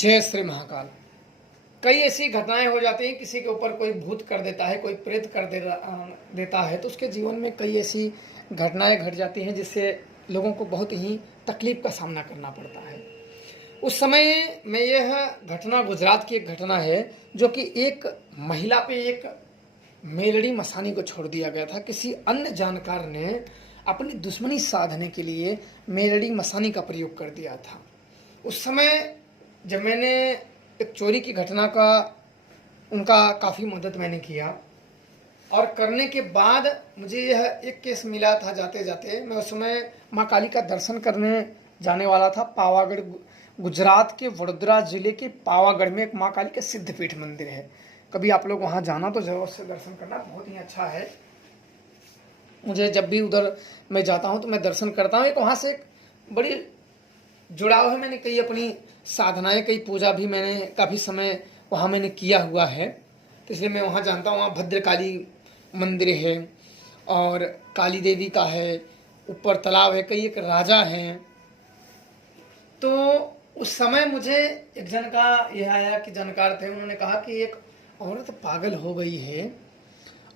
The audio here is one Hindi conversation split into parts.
जय श्री महाकाल। कई ऐसी घटनाएं हो जाती हैं, किसी के ऊपर कोई भूत कर देता है, कोई प्रेत देता है, तो उसके जीवन में कई ऐसी घटनाएं घट जाती हैं जिससे लोगों को बहुत ही तकलीफ का सामना करना पड़ता है। उस समय में यह घटना गुजरात की एक घटना है, जो कि एक महिला पे एक मेलड़ी मसानी को छोड़ दिया गया था। किसी अन्य जानकार ने अपनी दुश्मनी साधने के लिए मेलड़ी मसानी का प्रयोग कर दिया था। उस समय जब मैंने एक चोरी की घटना का उनका काफ़ी मदद मैंने किया, और करने के बाद मुझे यह एक केस मिला था। जाते जाते मैं उस समय माँ काली का दर्शन करने जाने वाला था। पावागढ़, गुजरात के वडोदरा जिले के पावागढ़ में एक माँ काली का सिद्धपीठ मंदिर है। कभी आप लोग वहाँ जाना तो जरूर से दर्शन करना, बहुत ही अच्छा है। मुझे जब भी उधर मैं जाता हूँ तो मैं दर्शन करता हूँ। एक वहाँ से एक बड़ी जुड़ाव है। मैंने कई अपनी साधनाएं, कई पूजा भी मैंने काफ़ी समय वहाँ मैंने किया हुआ है, तो इसलिए मैं वहाँ जानता हूँ। वहाँ भद्रकाली मंदिर है और काली देवी का है, ऊपर तालाब है, कई एक राजा हैं। तो उस समय मुझे एक जन का यह आया कि जानकार थे, उन्होंने कहा कि एक औरत पागल हो गई है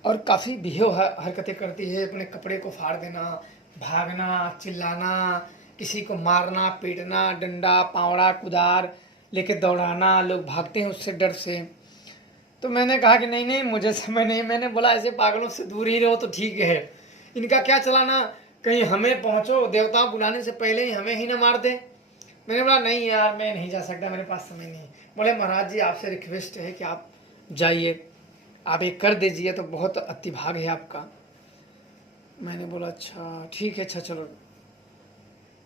और काफ़ी बेहद हरकतें करती है। अपने कपड़े को फाड़ देना, भागना, चिल्लाना, किसी को मारना, पीटना, डंडा, पावड़ा, कुदार लेके दौड़ाना, लोग भागते हैं उससे डर से। तो मैंने कहा कि नहीं नहीं, मुझे समय नहीं। मैंने बोला ऐसे पागलों से दूर ही रहो तो ठीक है, इनका क्या चलाना, कहीं हमें पहुंचो, देवता बुलाने से पहले ही हमें ही ना मार दे। मैंने बोला नहीं यार, मैं नहीं जा सकता, मेरे पास समय नहीं। बोले महाराज जी, आपसे रिक्वेस्ट है कि आप जाइए, आप एक कर दीजिए तो बहुत अतिभाग है आपका। मैंने बोला अच्छा ठीक है, अच्छा चलो।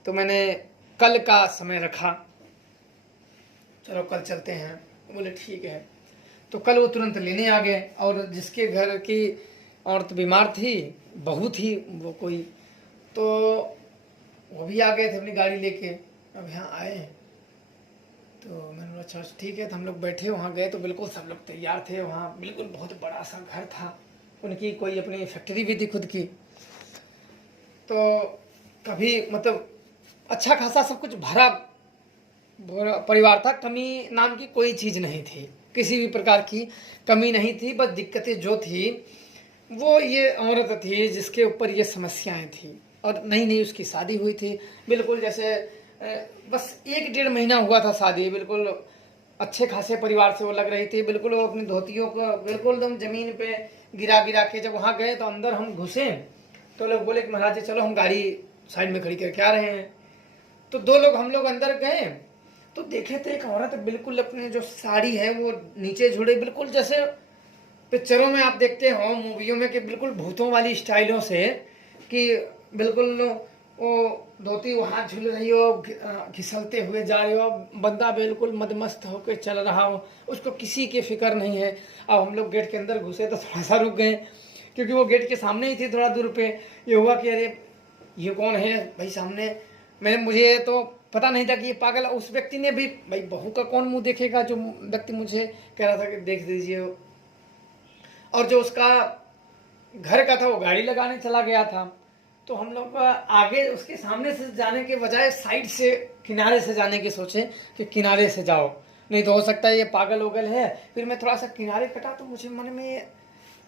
तो मैंने कल का समय रखा, चलो कल चलते हैं। बोले ठीक है। तो कल वो तुरंत लेने आ गए, और जिसके घर की औरत बीमार थी, बहू थी वो कोई, तो वो भी आ गए थे अपनी गाड़ी लेके। अब यहाँ आए तो मैंने बोला अच्छा ठीक है। तो हम लोग बैठे, वहाँ गए तो बिल्कुल सब लोग तैयार थे। वहाँ बिल्कुल बहुत बड़ा सा घर था, उनकी कोई अपनी फैक्ट्री भी थी खुद की। तो कभी मतलब अच्छा खासा सब कुछ भरा परिवार था। कमी नाम की कोई चीज़ नहीं थी, किसी भी प्रकार की कमी नहीं थी। बस दिक्कतें जो थी वो ये औरत थी जिसके ऊपर ये समस्याएं थी। और नई नई उसकी शादी हुई थी, बिल्कुल जैसे बस 1-1.5 महीना हुआ था शादी। बिल्कुल अच्छे खासे परिवार से वो लग रही थी। बिल्कुल वो अपनी धोतियों को बिल्कुल एकदम ज़मीन पे गिरा गिरा के, जब वहाँ गए तो अंदर हम घुसे तो लोग बोले कि महाराज जी चलो हम गाड़ी साइड में खड़ी करके आ रहे हैं। तो 2 लोग हम लोग अंदर गए तो देखे थे एक औरत बिल्कुल अपने जो साड़ी है वो नीचे झुड़े, बिल्कुल जैसे पिक्चरों में आप देखते हो, मूवियों में, कि बिल्कुल भूतों वाली स्टाइलों से, कि बिल्कुल वो धोती वहाँ झूल रही हो, घिसलते हुए जा रही हो, बंदा बिल्कुल मदमस्त होकर चल रहा हो, उसको किसी की फिक्र नहीं है। अब हम लोग गेट के अंदर घुसे तो थोड़ा सा रुक गए, क्योंकि वो गेट के सामने ही थी, थोड़ा दूर पे। ये हुआ कि अरे ये कौन है भाई सामने। मुझे तो पता नहीं था कि ये पागल। उस व्यक्ति ने भी, भाई बहू का कौन मुंह देखेगा, जो व्यक्ति मुझे कह रहा था कि देख दीजिए। और जो उसका घर का था वो गाड़ी लगाने चला गया था। तो हम लोग आगे उसके सामने से जाने के बजाय साइड से, किनारे से जाने की सोचे कि किनारे से जाओ, नहीं तो हो सकता है ये पागल उगल है। फिर मैं थोड़ा सा किनारे कटा तो मुझे मन में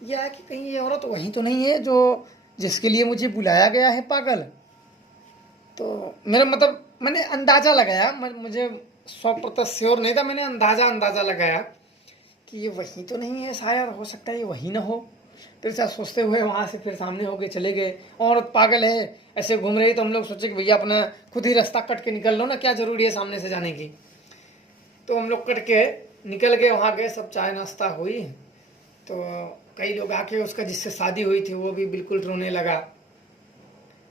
ये आया कि कहीं ये औरत तो वही तो नहीं है जो जिसके लिए मुझे बुलाया गया है, पागल। तो मेरा मतलब मैंने अंदाज़ा लगाया, मुझे 100% श्योर नहीं था, मैंने अंदाज़ा लगाया कि ये वही तो नहीं है, शायद हो सकता है ये वही ना हो। फिर से सोचते हुए वहाँ से फिर सामने होके चले गए। औरत पागल है, ऐसे घूम रही, तो हम लोग सोचे कि भैया अपना खुद ही रास्ता कट के निकल लो ना, क्या ज़रूरी है सामने से जाने की। तो हम लोग कट के निकल गए, वहाँ गए, सब चाय नाश्ता हुई। तो कई लोग आके, उसका जिससे शादी हुई थी वो भी बिल्कुल रोने लगा,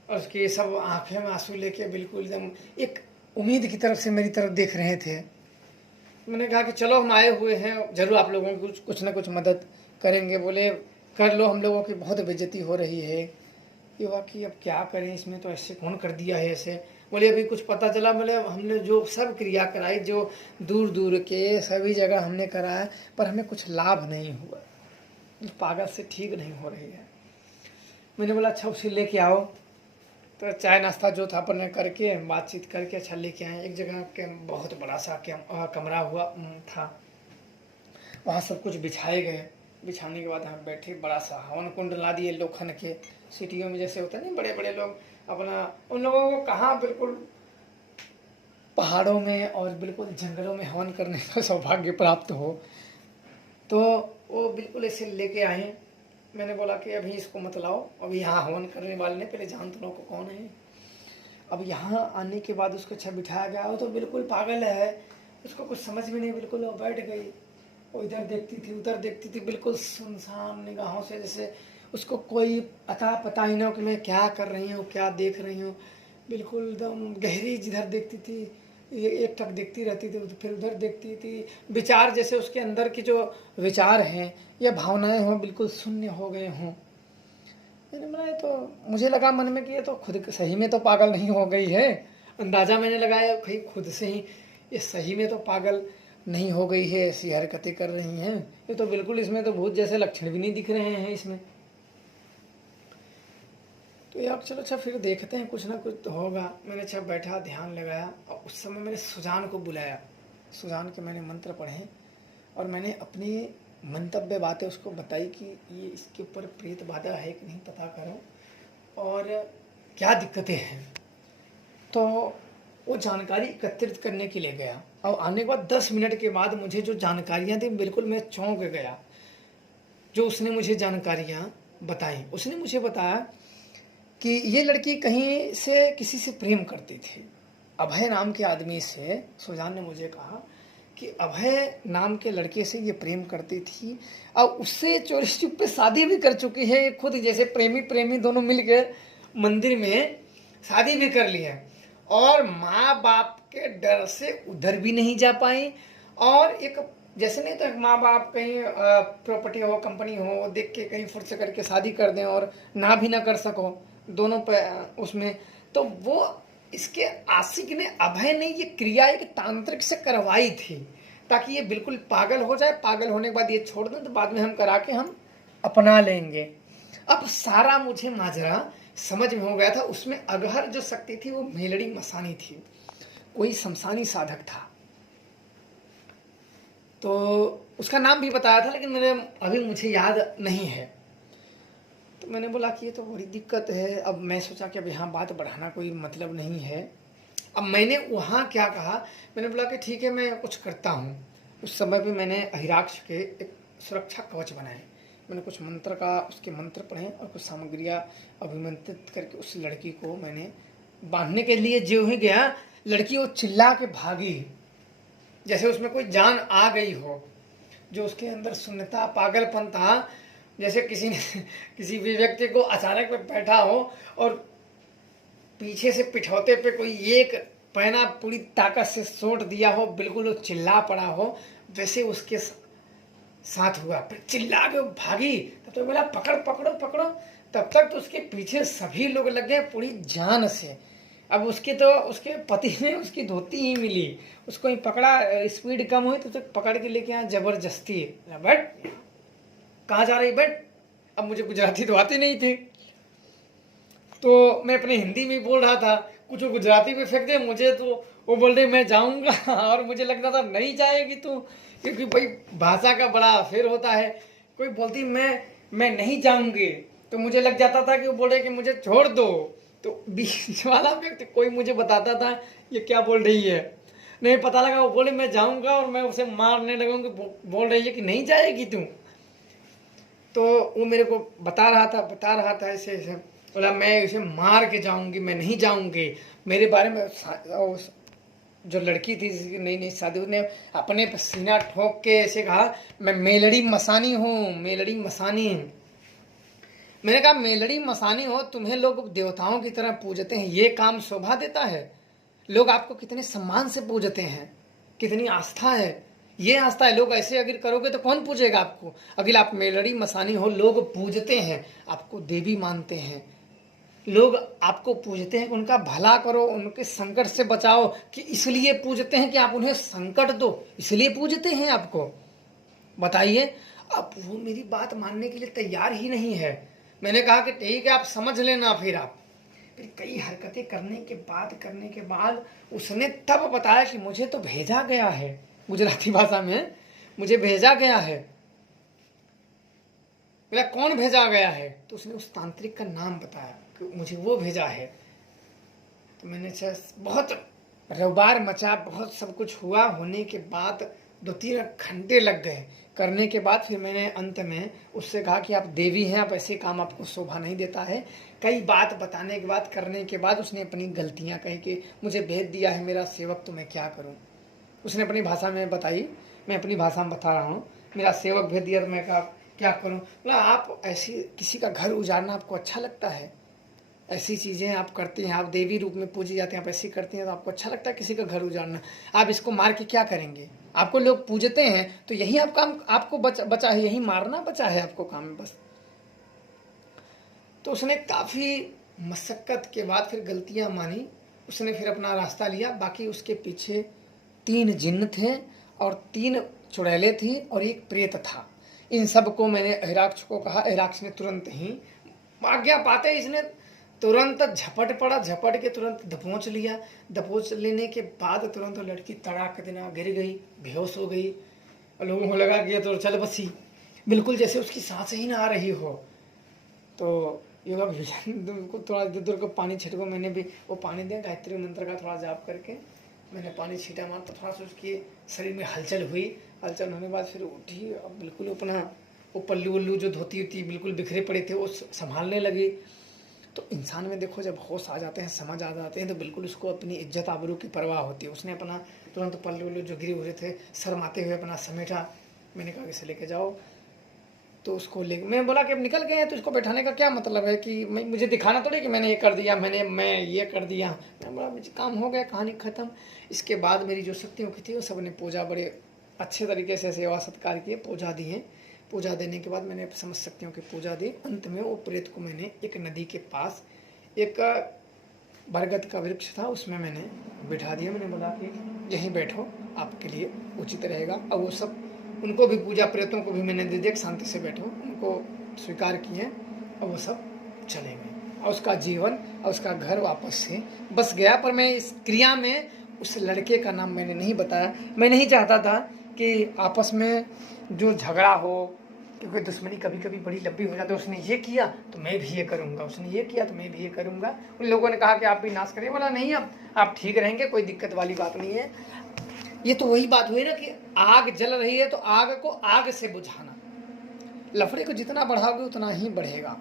और उसकी सब आंखें में आंसू लेके बिल्कुल एकदम एक उम्मीद की तरफ से मेरी तरफ देख रहे थे। मैंने कहा कि चलो हम आए हुए हैं, जरूर आप लोगों को कुछ ना कुछ मदद करेंगे। बोले कर लो, हम लोगों की बहुत बेइज्जती हो रही है। ये हुआ कि अब क्या करें, इसमें तो ऐसे कौन कर दिया है ऐसे। बोले अभी कुछ पता चला। बोले हमने जो सब क्रिया कराई, जो दूर दूर के सभी जगह हमने कराया, पर हमें कुछ लाभ नहीं हुआ, पागल से ठीक नहीं हो रही है। मैंने बोला अच्छा उसे लेके आओ। तो चाय नाश्ता जो था अपन ने करके बातचीत करके अच्छा लेके आए। एक जगह के बहुत बड़ा सा कमरा हुआ था, वहाँ सब कुछ बिछाए गए। बिछाने के बाद हम बैठे, बड़ा सा हवन कुंड ला दिए लोखंड के, सिटियों में जैसे होता है नहीं, बड़े बड़े लोग अपना, उन लोगों को कहाँ बिल्कुल पहाड़ों में और बिल्कुल जंगलों में हवन करने का सौभाग्य प्राप्त हो। तो वो बिल्कुल ऐसे लेके आए। मैंने बोला कि अभी इसको मत लाओ, अभी यहाँ हवन करने वाले ने, पहले जान तो लो को कौन है। अब यहाँ आने के बाद उसको अच्छा बिठाया गया। वो तो बिल्कुल पागल है, उसको कुछ समझ में नहीं, बिल्कुल वो बैठ गई। वो इधर देखती थी उधर देखती थी, बिल्कुल सुनसान निगाहों से, जैसे उसको कोई अता पता ही ना हो कि मैं क्या कर रही हूँ, क्या देख रही हूँ। बिल्कुल एकदम गहरी, जिधर देखती थी ये एक टक देखती रहती थी, फिर उधर देखती थी। विचार जैसे उसके अंदर की जो विचार हैं या भावनाएं हों बिल्कुल शून्य हो गए हों। मैंने बोला ये तो, मुझे लगा मन में कि ये तो खुद सही में तो पागल नहीं हो गई है। अंदाज़ा मैंने लगाया कहीं खुद से ही ये सही में तो पागल नहीं हो गई है, ऐसी हरकतें कर रही हैं। ये तो बिल्कुल, इसमें तो भूत जैसे लक्षण भी नहीं दिख रहे हैं इसमें। तो यार चलो अच्छा फिर देखते हैं, कुछ ना कुछ तो होगा। मैंने अच्छा बैठा, ध्यान लगाया, और उस समय मैंने सुजान को बुलाया। सुजान के मैंने मंत्र पढ़े और मैंने अपनी मंतव्य बातें उसको बताई कि ये इसके ऊपर प्रेत बाधा है कि नहीं पता करो और क्या दिक्कतें हैं। तो वो जानकारी एकत्रित करने के लिए गया, और आने के बाद 10 मिनट के बाद मुझे जो जानकारियाँ थी बिल्कुल मैं चौंक गया। जो उसने मुझे जानकारियाँ बताई, उसने मुझे बताया कि ये लड़की कहीं से किसी से प्रेम करती थी, अभय नाम के आदमी से। सुजान ने मुझे कहा कि अभय नाम के लड़के से ये प्रेम करती थी और उससे चोरी छुपे शादी भी कर चुकी है। खुद जैसे प्रेमी प्रेमी दोनों मिलकर मंदिर में शादी भी कर ली है, और माँ बाप के डर से उधर भी नहीं जा पाई। और एक जैसे नहीं तो माँ बाप कहीं प्रॉपर्टी हो, कंपनी हो, देख के कहीं फुर्स करके शादी कर दें और ना भी ना कर सको दोनों पे उसमें। तो वो इसके आशिक ने, अभय ने ये क्रिया एक तांत्रिक से करवाई थी ताकि ये बिल्कुल पागल हो जाए। पागल होने के बाद ये छोड़ दें तो बाद में हम करा के हम अपना लेंगे। अब सारा मुझे माजरा समझ में हो गया था। उसमें अगहर जो शक्ति थी वो मेलड़ी मसानी थी, कोई शमशानी साधक था। तो उसका नाम भी बताया था, लेकिन अभी मुझे याद नहीं है। तो मैंने बोला कि ये तो बड़ी दिक्कत है। अब मैं सोचा कि अब यहाँ बात बढ़ाना कोई मतलब नहीं है। अब मैंने वहाँ क्या कहा, मैंने बोला कि ठीक है मैं कुछ करता हूँ। उस समय पे मैंने अहिराक्ष के एक सुरक्षा कवच बनाए। मैंने कुछ मंत्र का उसके मंत्र पढ़े और कुछ सामग्रियाँ अभिमंत्रित करके उस लड़की को मैंने बांधने के लिए जो ही गया, लड़की वो चिल्ला के भागी, जैसे उसमें कोई जान आ गई हो। जो उसके अंदर शून्यता, पागलपन था, जैसे किसी ने किसी भी व्यक्ति को अचानक में बैठा हो और पीछे से पिछौते पे कोई एक पैना पूरी ताकत से सोट दिया हो, बिल्कुल वो चिल्ला पड़ा हो, वैसे उसके साथ हुआ। फिर चिल्ला के भागी, तब तो बोला पकड़ पकड़ो पकड़ो। तब तक तो उसके पीछे सभी लोग लग गए पूरी जान से। अब उसके पति ने उसकी धोती ही मिली, उसको ही पकड़ा, स्पीड कम हुई तो पकड़ के लेके आया जबरदस्ती। बैठ, कहाँ जा रही, बैठ। अब मुझे गुजराती तो आती नहीं थी, तो मैं अपने हिंदी में बोल रहा था, कुछ गुजराती में फेंक दे मुझे, तो वो बोल रहे मैं जाऊंगा और मुझे लगता था नहीं जाएगी तू, क्योंकि भाई भाषा का बड़ा फेर होता है। कोई बोलती मैं नहीं जाऊंगी तो मुझे लग जाता था कि वो बोल रहे कि मुझे छोड़ दो। तो बीच वाला व्यक्ति कोई मुझे बताता था ये क्या बोल रही है, नहीं पता लगा वो बोले मैं जाऊंगा और मैं उसे मारने लगूंगी, बोल रही है कि नहीं जाएगी तू। तो वो मेरे को बता रहा था ऐसे ऐसे। बोला मैं इसे मार के जाऊंगी, मैं नहीं जाऊंगी। मेरे बारे में जो लड़की थी जिसकी नई नई शादी, उसने अपने सीना ठोक के ऐसे कहा मैं मेलड़ी मसानी हूँ, मेलड़ी मसानी। मैंने कहा मेलड़ी मसानी हो, तुम्हें लोग देवताओं की तरह पूजते हैं, ये काम शोभा देता है? लोग आपको कितने सम्मान से पूजते हैं, कितनी आस्था है, ये आस्था है। लोग ऐसे अगर करोगे तो कौन पूजेगा आपको? अगर आप मेलड़ी मसानी हो, लोग पूजते हैं, आपको देवी मानते हैं, लोग आपको पूजते हैं कि उनका भला करो, उनके संकट से बचाओ, कि इसलिए पूजते हैं कि आप उन्हें संकट दो, इसलिए पूजते हैं आपको। बताइए। अब वो मेरी बात मानने के लिए तैयार ही नहीं है। मैंने कहा कि ठीक है आप समझ लेना, फिर कई हरकतें करने के बाद उसने तब बताया कि मुझे तो भेजा गया है, गुजराती भाषा में मुझे भेजा गया है। बोला कौन भेजा गया है? तो उसने उस तांत्रिक का नाम बताया कि मुझे वो भेजा है। तो मैंने बहुत रौबार मचा, बहुत सब कुछ हुआ। होने के बाद 2-3 घंटे लग गए। करने के बाद फिर मैंने अंत में उससे कहा कि आप देवी हैं, आप ऐसे काम आपको शोभा नहीं देता है। कई बात बताने के बाद, करने के बाद उसने अपनी गलतियां कही कि मुझे भेज दिया है मेरा सेवक, तो मैं क्या करूं। उसने अपनी भाषा में बताई, मैं अपनी भाषा में बता रहा हूँ। मेरा सेवक भेज दिया, तो मैं कहा क्या करूं। बोला आप ऐसी किसी का घर उजाड़ना आपको अच्छा लगता है? ऐसी चीज़ें आप करते हैं, आप देवी रूप में पूजी जाते हैं, आप ऐसी करते हैं, तो आपको अच्छा लगता है किसी का घर उजाड़ना? आप इसको मार के क्या करेंगे? आपको लोग पूजते हैं तो यही आप काम आपको बचा है, यही मारना बचा है आपको काम में बस। तो उसने काफ़ी मशक्क़त के बाद फिर गलतियां मानी, उसने फिर अपना रास्ता लिया। बाकी उसके पीछे 3 जिन्न थे और 3 चुड़ैलें थी और 1 प्रेत था। इन सब को मैंने हिराक्ष को कहा। हिराक्ष ने तुरंत ही आज्ञा पाते इसने तुरंत झपट पड़ा, झपट के तुरंत दबोच लिया। दबोच लेने के बाद तुरंत लड़की तड़ाक देना गिर गई, बेहोश हो गई। और लोगों को लगा कि ये तो चल बसी, बिल्कुल जैसे उसकी सांस ही ना आ रही हो। तो योगा को थोड़ा दूर को पानी छिड़को, मैंने भी वो पानी दिया, गायत्री मंत्र का थोड़ा जाप करके मैंने पानी छीटा मार, तो थोड़ा सा उसके शरीर में हलचल हुई। हलचल होने के बाद फिर उठी, अब बिल्कुल अपना वो पल्लू वल्लू जो धोती होती बिल्कुल बिखरे पड़े थे वो संभालने लगी। तो इंसान में देखो जब होश आ जाते हैं, समझ आ जाते हैं, तो बिल्कुल उसको अपनी इज्जत आबरू की परवाह होती है। उसने अपना तुरंत पल्लू वल्लू जो गिरे हुए थे शर्माते हुए अपना समेटा। मैंने कहा इसे लेके जाओ। तो उसको ले मैं बोला कि अब निकल गए हैं तो इसको बैठाने का क्या मतलब है कि मुझे दिखाना तो नहीं कि मैंने ये कर दिया, मैं ये कर दिया। मैं बोला काम हो गया, कहानी ख़त्म। इसके बाद मेरी जो शक्तियों की थी वो सब ने पूजा बड़े अच्छे तरीके से सेवा सत्कार किए, पूजा दिए। पूजा देने के बाद मैंने समस्त शक्तियों की पूजा दी। अंत में वो प्रेत को मैंने एक नदी के पास एक बरगद का वृक्ष था उसमें मैंने बिठा दिया। मैंने बोला कि यहीं बैठो, आपके लिए उचित रहेगा। और वो सब उनको भी पूजा, प्रेतों को भी मैंने दे दिया, शांति से बैठो। उनको स्वीकार किए और वो सब चले गए। और उसका जीवन और उसका घर वापस से बस गया। पर मैं इस क्रिया में उस लड़के का नाम मैंने नहीं बताया। मैं नहीं चाहता था कि आपस में जो झगड़ा हो, क्योंकि दुश्मनी कभी कभी बड़ी लंबी हो जाती है। उसने ये किया तो मैं भी ये करूँगा, उसने ये किया तो मैं भी ये करूँगा। उन लोगों ने कहा कि आप भी नाश करिए। बोला नहीं, अब आप ठीक रहेंगे, कोई दिक्कत वाली बात नहीं है। ये तो वही बात हुई ना कि आग जल रही है तो आग को आग से बुझाना। लफड़े को जितना बढ़ाओगे उतना ही बढ़ेगा।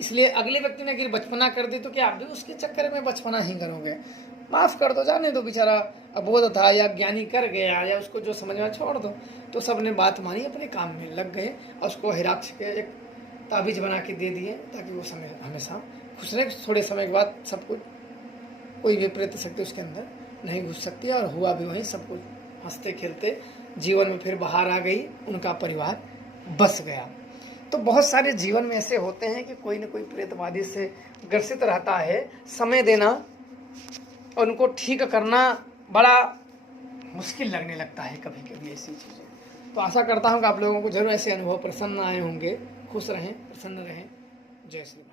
इसलिए अगले व्यक्ति ने अगर बचपना कर दी तो क्या आप भी उसके चक्कर में बचपना ही करोगे? माफ़ कर दो, जाने दो, बेचारा अबोध था या ज्ञानी कर गया या उसको जो समझ में छोड़ दो। तो सब ने बात मानी, अपने काम में लग गए और उसको हिराक्ष के एक ताबीज़ बना के दे दिए ताकि वो समय हमेशा खुश रहे। थोड़े समय के बाद सब कुछ, कोई भी प्रेत शक्ति उसके अंदर नहीं घुस सकती। और हुआ भी वही, सब कुछ हंसते खेलते जीवन में फिर बाहर आ गई, उनका परिवार बस गया। तो बहुत सारे जीवन में ऐसे होते हैं कि कोई न कोई प्रेतवादी से ग्रसित रहता है। समय देना और उनको ठीक करना बड़ा मुश्किल लगने लगता है कभी कभी ऐसी चीज़ें। तो आशा करता हूँ कि आप लोगों को जरूर ऐसे अनुभव प्रसन्न आए होंगे। खुश रहें, प्रसन्न रहें। जय श्री राम।